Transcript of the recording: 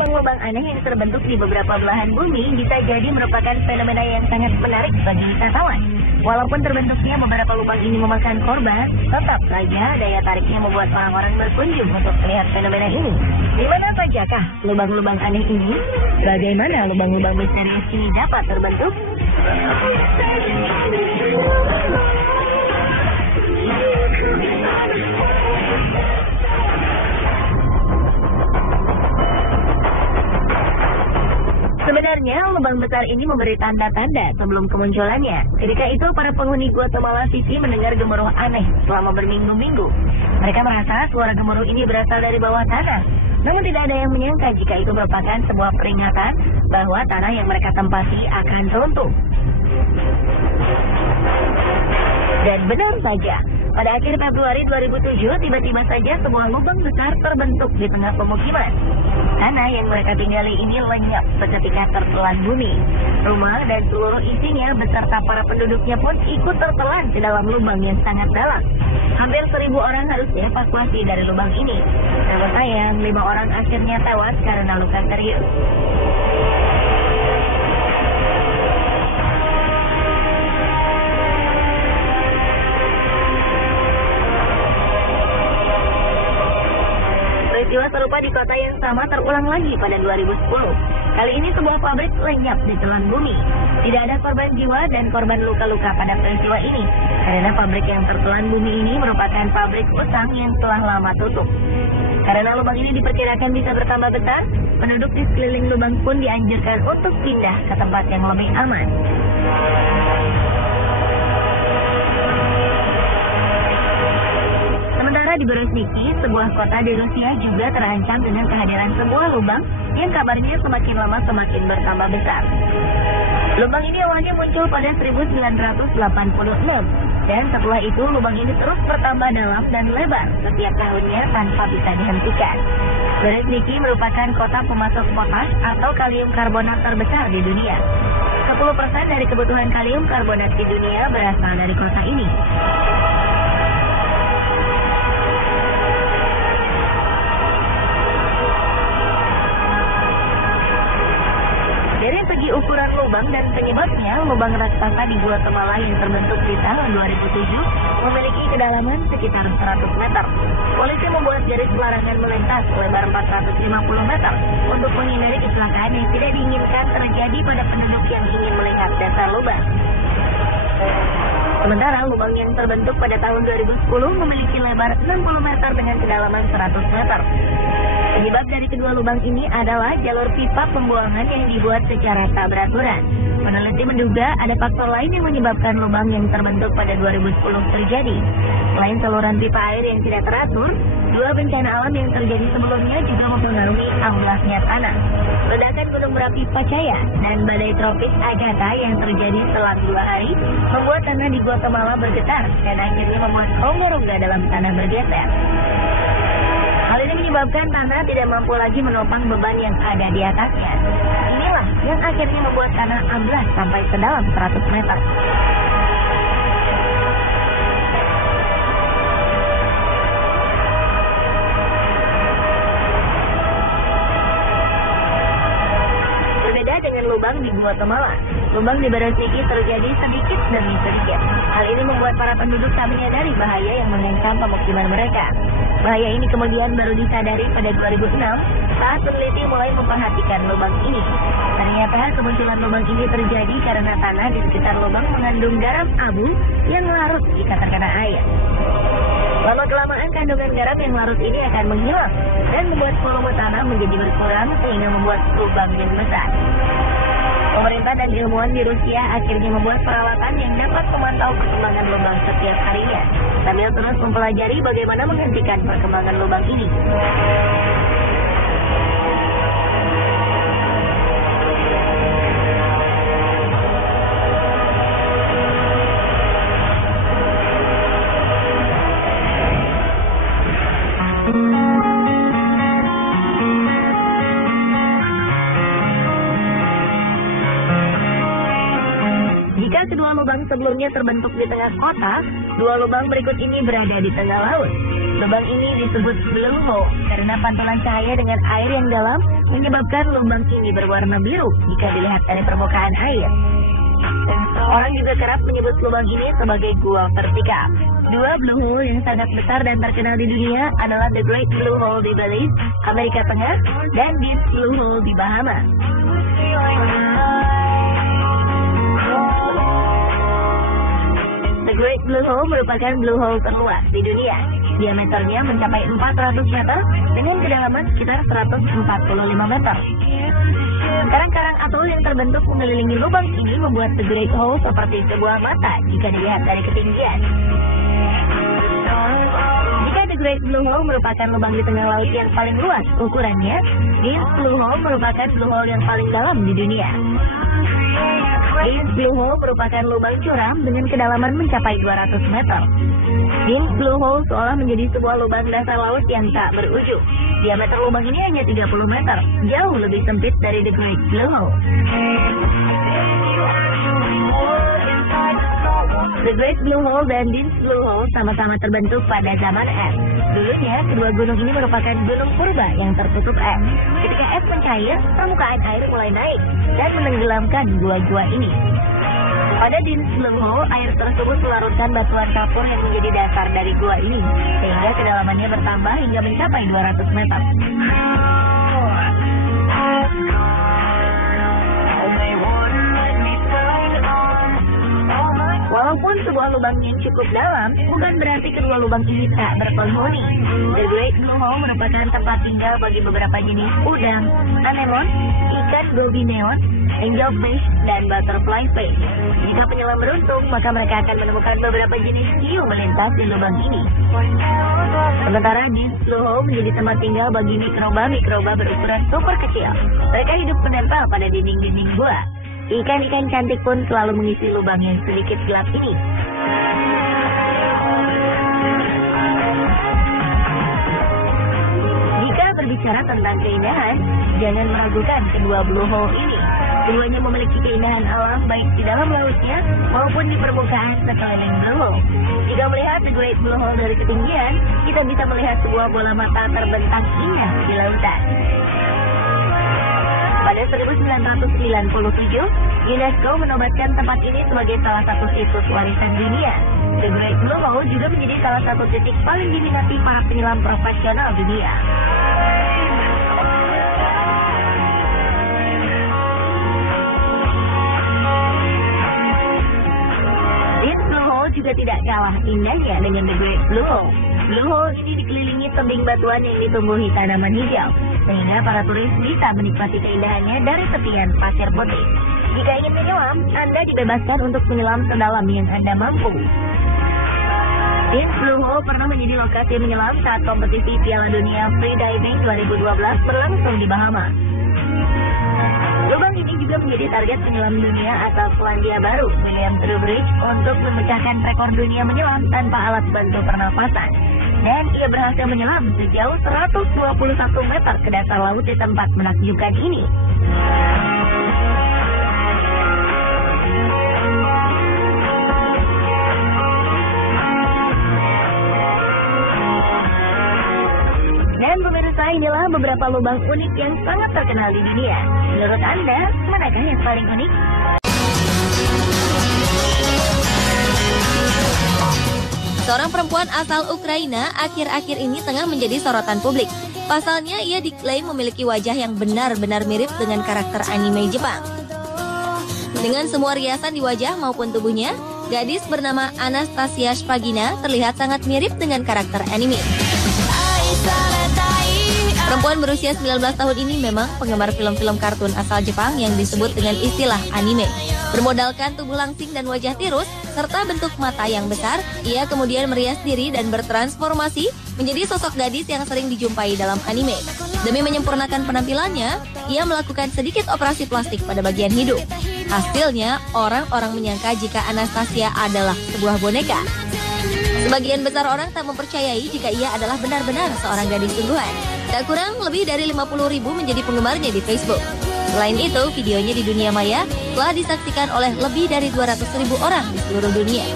lubang-lubang aneh yang terbentuk di beberapa belahan bumi bisa jadi merupakan fenomena yang sangat menarik bagi wisatawan. Walaupun terbentuknya beberapa lubang ini memakan korban, tetap saja daya tariknya membuat orang-orang berkunjung untuk melihat fenomena ini. Di mana sajakah lubang-lubang aneh ini? Bagaimana lubang-lubang misterius ini dapat terbentuk? Sebenarnya, lubang besar ini memberi tanda-tanda sebelum kemunculannya. Ketika itu, para penghuni Guatemala City mendengar gemuruh aneh selama berminggu-minggu. Mereka merasa suara gemuruh ini berasal dari bawah tanah. Namun tidak ada yang menyangka jika itu merupakan sebuah peringatan bahwa tanah yang mereka tempati akan runtuh. Dan benar saja, pada akhir Februari 2007, tiba-tiba saja sebuah lubang besar terbentuk di tengah pemukiman. Tanah yang mereka tinggali ini lenyap seketika tertelan bumi. Rumah dan seluruh isinya beserta para penduduknya pun ikut tertelan ke dalam lubang yang sangat dalam. Hampir 1.000 orang harus dievakuasi dari lubang ini. Namun sayang, 5 orang akhirnya tewas karena luka serius. Peristiwa serupa di kota yang sama terulang lagi pada 2010. Kali ini sebuah pabrik lenyap di telan bumi. Tidak ada korban jiwa dan korban luka-luka pada peristiwa ini, karena pabrik yang tertelan bumi ini merupakan pabrik utang yang telah lama tutup. Karena lubang ini diperkirakan bisa bertambah besar, penduduk di sekeliling lubang pun dianjurkan untuk pindah ke tempat yang lebih aman. Di Berezhniki, sebuah kota di Rusia juga terancam dengan kehadiran sebuah lubang yang kabarnya semakin lama semakin bertambah besar. Lubang ini awalnya muncul pada 1986 dan setelah itu lubang ini terus bertambah dalam dan lebar setiap tahunnya tanpa bisa dihentikan. Berezhniki merupakan kota pemasok potas atau kalium karbonat terbesar di dunia. 10% dari kebutuhan kalium karbonat di dunia berasal dari kota ini. Dari segi ukuran lubang dan penyebabnya, lubang raksasa di Guatemala yang terbentuk di tahun 2007 memiliki kedalaman sekitar 100 meter. Polisi membuat garis pelarangan melintas lebar 450 meter untuk menghindari kecelakaan yang tidak diinginkan terjadi pada penduduk yang ingin melihat dasar lubang. Sementara lubang yang terbentuk pada tahun 2010 memiliki lebar 60 meter dengan kedalaman 100 meter. Penyebab dari kedua lubang ini adalah jalur pipa pembuangan yang dibuat secara tak beraturan. Peneliti menduga ada faktor lain yang menyebabkan lubang yang terbentuk pada 2010 terjadi. Selain saluran pipa air yang tidak teratur, dua bencana alam yang terjadi sebelumnya juga mempengaruhi amblasnya tanah. Ledakan gunung berapi Pacaya dan badai tropis Agatha yang terjadi selang 2 hari membuat tanah di Guatemala bergetar dan akhirnya membuat rongga-rongga dalam tanah bergeser. Hal ini menyebabkan tanah tidak mampu lagi menopang beban yang ada di atasnya. Inilah yang akhirnya membuat tanah amblas sampai sedalam 100 meter. Berbeda dengan lubang di Guatemala, lubang di Berezhniki terjadi sedikit demi sedikit. Hal ini membuat para penduduk tak menyadari bahaya yang mengancam pemukiman mereka. Bahaya ini kemudian baru disadari pada 2006 saat peneliti mulai memperhatikan lubang ini. Ternyata kemunculan lubang ini terjadi karena tanah di sekitar lubang mengandung garam abu yang larut jika terkena air. Lama-kelamaan kandungan garam yang larut ini akan menghilang dan membuat volume tanah menjadi berkurang sehingga membuat lubang yang besar. Pemerintah dan ilmuwan di Rusia akhirnya membuat peralatan yang dapat memantau perkembangan lubang setiap harinya, sambil terus mempelajari bagaimana menghentikan perkembangan lubang ini. Jika kedua lubang sebelumnya terbentuk di tengah kota, dua lubang berikut ini berada di tengah laut. Lubang ini disebut blue hole karena pantulan cahaya dengan air yang dalam menyebabkan lubang ini berwarna biru jika dilihat dari permukaan air. Orang juga kerap menyebut lubang ini sebagai gua vertikal. Dua blue hole yang sangat besar dan terkenal di dunia adalah The Great Blue Hole di Belize, Amerika Tengah, dan Deep Blue Hole di Bahamas. The Great Blue Hole merupakan blue hole terluas di dunia. Diameternya mencapai 400 meter dengan kedalaman sekitar 145 meter. Karang-karang atol yang terbentuk mengelilingi lubang ini membuat The Great Hole seperti sebuah mata jika dilihat dari ketinggian. Jika The Great Blue Hole merupakan lubang di tengah laut yang paling luas ukurannya, Deep Blue Hole merupakan blue hole yang paling dalam di dunia. Deep Blue Hole merupakan lubang curam dengan kedalaman mencapai 200 meter. Deep Blue Hole seolah menjadi sebuah lubang dasar laut yang tak berujung. Diameter lubang ini hanya 30 meter, jauh lebih sempit dari The Great Blue Hole. The Great Blue Hole dan Deep Blue Hole sama-sama terbentuk pada zaman es. Dulunya, kedua gunung ini merupakan gunung purba yang tertutup es. Ketika es mencair, permukaan air mulai naik dan menenggelamkan gua-gua ini. Pada Deep Blue Hole, air tersebut melarutkan batuan kapur yang menjadi dasar dari gua ini, sehingga kedalamannya bertambah hingga mencapai 200 meter. Walaupun sebuah lubang yang cukup dalam, bukan berarti kedua lubang ini tak berpenghuni. The Great Blue Hole merupakan tempat tinggal bagi beberapa jenis udang, anemon, ikan gobi neon, angelfish, dan butterfly fish. Jika penyelam beruntung, maka mereka akan menemukan beberapa jenis hiu melintas di lubang ini. Sementara Deep Blue Hole menjadi tempat tinggal bagi mikroba-mikroba berukuran super kecil. Mereka hidup menempel pada dinding-dinding gua. Ikan-ikan cantik pun selalu mengisi lubang yang sedikit gelap ini. Jika berbicara tentang keindahan, jangan meragukan kedua blue hole ini. Keduanya memiliki keindahan alam baik di dalam lautnya maupun di permukaan sekeliling blue hole. Jika melihat The Great Blue Hole dari ketinggian, kita bisa melihat sebuah bola mata terbentang indah di lautan. Pada 1997, UNESCO menobatkan tempat ini sebagai salah satu situs warisan dunia. The Great Blue Hole juga menjadi salah satu titik paling diminati para penyelam profesional dunia. Deep Blue Hole juga tidak kalah indahnya dengan The Great Blue Hole. Blue Hole ini dikelilingi tebing batuan yang ditumbuhi tanaman hijau, sehingga para turis bisa menikmati keindahannya dari tepian pasir putih. Jika ingin menyelam, Anda dibebaskan untuk menyelam sedalam yang Anda mampu. Deep Blue Hole pernah menjadi lokasi menyelam saat kompetisi Piala Dunia Free Diving 2012 berlangsung di Bahamas. Lubang ini juga menjadi target penyelam dunia asal Selandia Baru, William Trowbridge, untuk memecahkan rekor dunia menyelam tanpa alat bantu pernapasan. Dan ia berhasil menyelam sejauh 121 meter ke dasar laut di tempat menakjubkan ini. Dan pemirsa, inilah beberapa lubang unik yang sangat terkenal di dunia. Menurut Anda, manakah yang paling unik? Seorang perempuan asal Ukraina akhir-akhir ini tengah menjadi sorotan publik. Pasalnya, ia diklaim memiliki wajah yang benar-benar mirip dengan karakter anime Jepang. Dengan semua riasan di wajah maupun tubuhnya, gadis bernama Anastasia Shpagina terlihat sangat mirip dengan karakter anime. Perempuan berusia 19 tahun ini memang penggemar film-film kartun asal Jepang yang disebut dengan istilah anime. Bermodalkan tubuh langsing dan wajah tirus, serta bentuk mata yang besar, ia kemudian merias diri dan bertransformasi menjadi sosok gadis yang sering dijumpai dalam anime. Demi menyempurnakan penampilannya, ia melakukan sedikit operasi plastik pada bagian hidung. Hasilnya, orang-orang menyangka jika Anastasia adalah sebuah boneka. Sebagian besar orang tak mempercayai jika ia adalah benar-benar seorang gadis sungguhan. Tak kurang lebih dari 50.000 menjadi penggemarnya di Facebook. Selain itu, videonya di dunia maya telah disaksikan oleh lebih dari 200.000 orang di seluruh dunia.